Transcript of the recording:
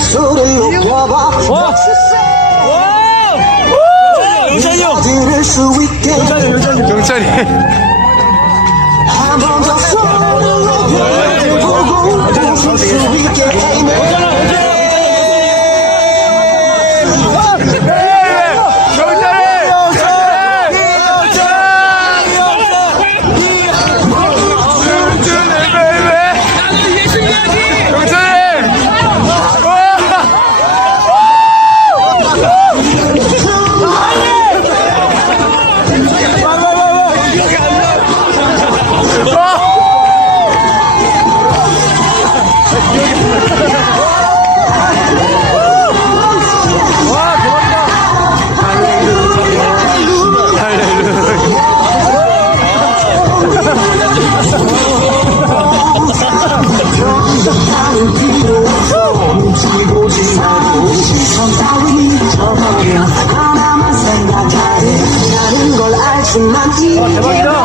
목소리 높여봐. 와! 영찬이 형! 들을 수 있게. 경찰이 한번더 소리 높여보고 웃을 수 있게 나 Yeah. Watch the